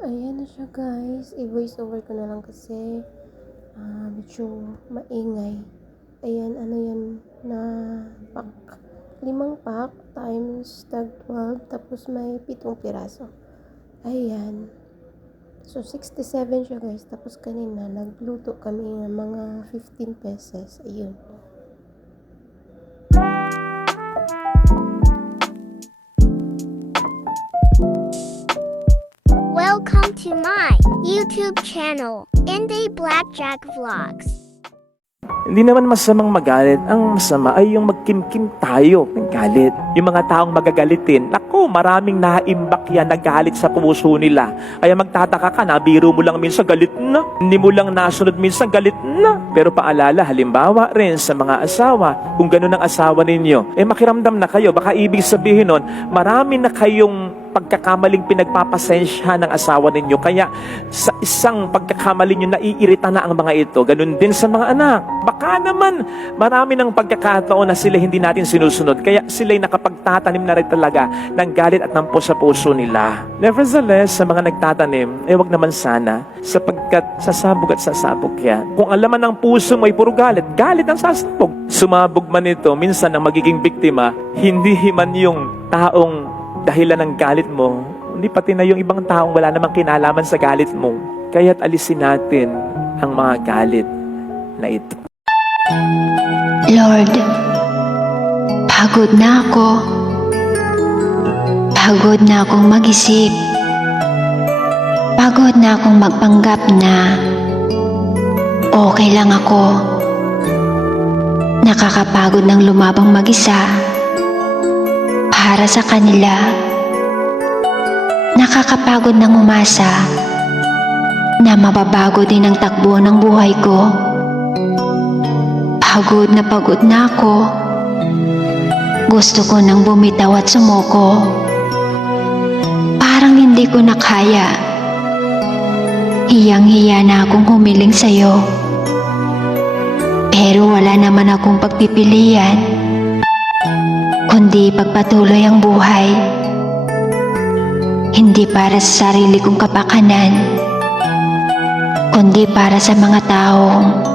Ayan na siya guys. I-voice over ko na lang kasi ah, medyo maingay. Ayan, ano yan na pack. Limang pack times tag 12 tapos may pitong piraso. Ayan. So, 67 siya guys. Tapos kanina, nagluto kami ng mga 15 pesos. Ayun. To my YouTube channel, Inday Blackjack Vlogs. Hindi naman masamang magalit. Ang masama ay yung magkimkim tayo ng galit. Yung mga taong magagalitin, naku, maraming naimbak yan na galit sa puso nila. Kaya magtataka ka, nabiro mo lang minsan galit na. Hindi mo lang nasunod minsan galit na. Pero paalala, halimbawa rin sa mga asawa, kung ganun ang asawa ninyo, eh makiramdam na kayo. Baka ibig sabihin nun, marami na kayong pagkakamaling pinagpapasensya ng asawa ninyo. Kaya sa isang pagkakamali nyo, naiirita na ang mga ito. Ganun din sa mga anak. Baka naman, marami ng pagkakataon na sila hindi natin sinusunod. Kaya sila'y nakapagtatanim na rin talaga ng galit at ng sa puso nila. Nevertheless, sa mga nagtatanim, eh wag naman sana, sapagkat sasabog at sasabog yan. Kung alaman ng puso mo ay puro galit, galit ang sasabog. Sumabog man ito, minsan ang magiging biktima, hindi man yung taong dahilan ng galit mo, hindi pati na yung ibang taong wala namang kinalaman sa galit mo. Kaya't alisin natin ang mga galit na ito. Lord, pagod na ako. Pagod na akong mag-isip. Pagod na akong magpanggap na okay lang ako. Nakakapagod ng lumabang mag-isa para sa kanila. Nakakapagod ng umasa na mababago din ang takbo ng buhay ko. Pagod na pagod na ako. Gusto ko nang bumitaw at sumuko. Parang hindi ko na kaya. Hiyang-hiya na akong humiling sa'yo. Pero wala naman akong pagpipilian. Kundi pagpatuloy ang buhay. Hindi para sa sarili kong kapakanan. Kundi para sa mga taong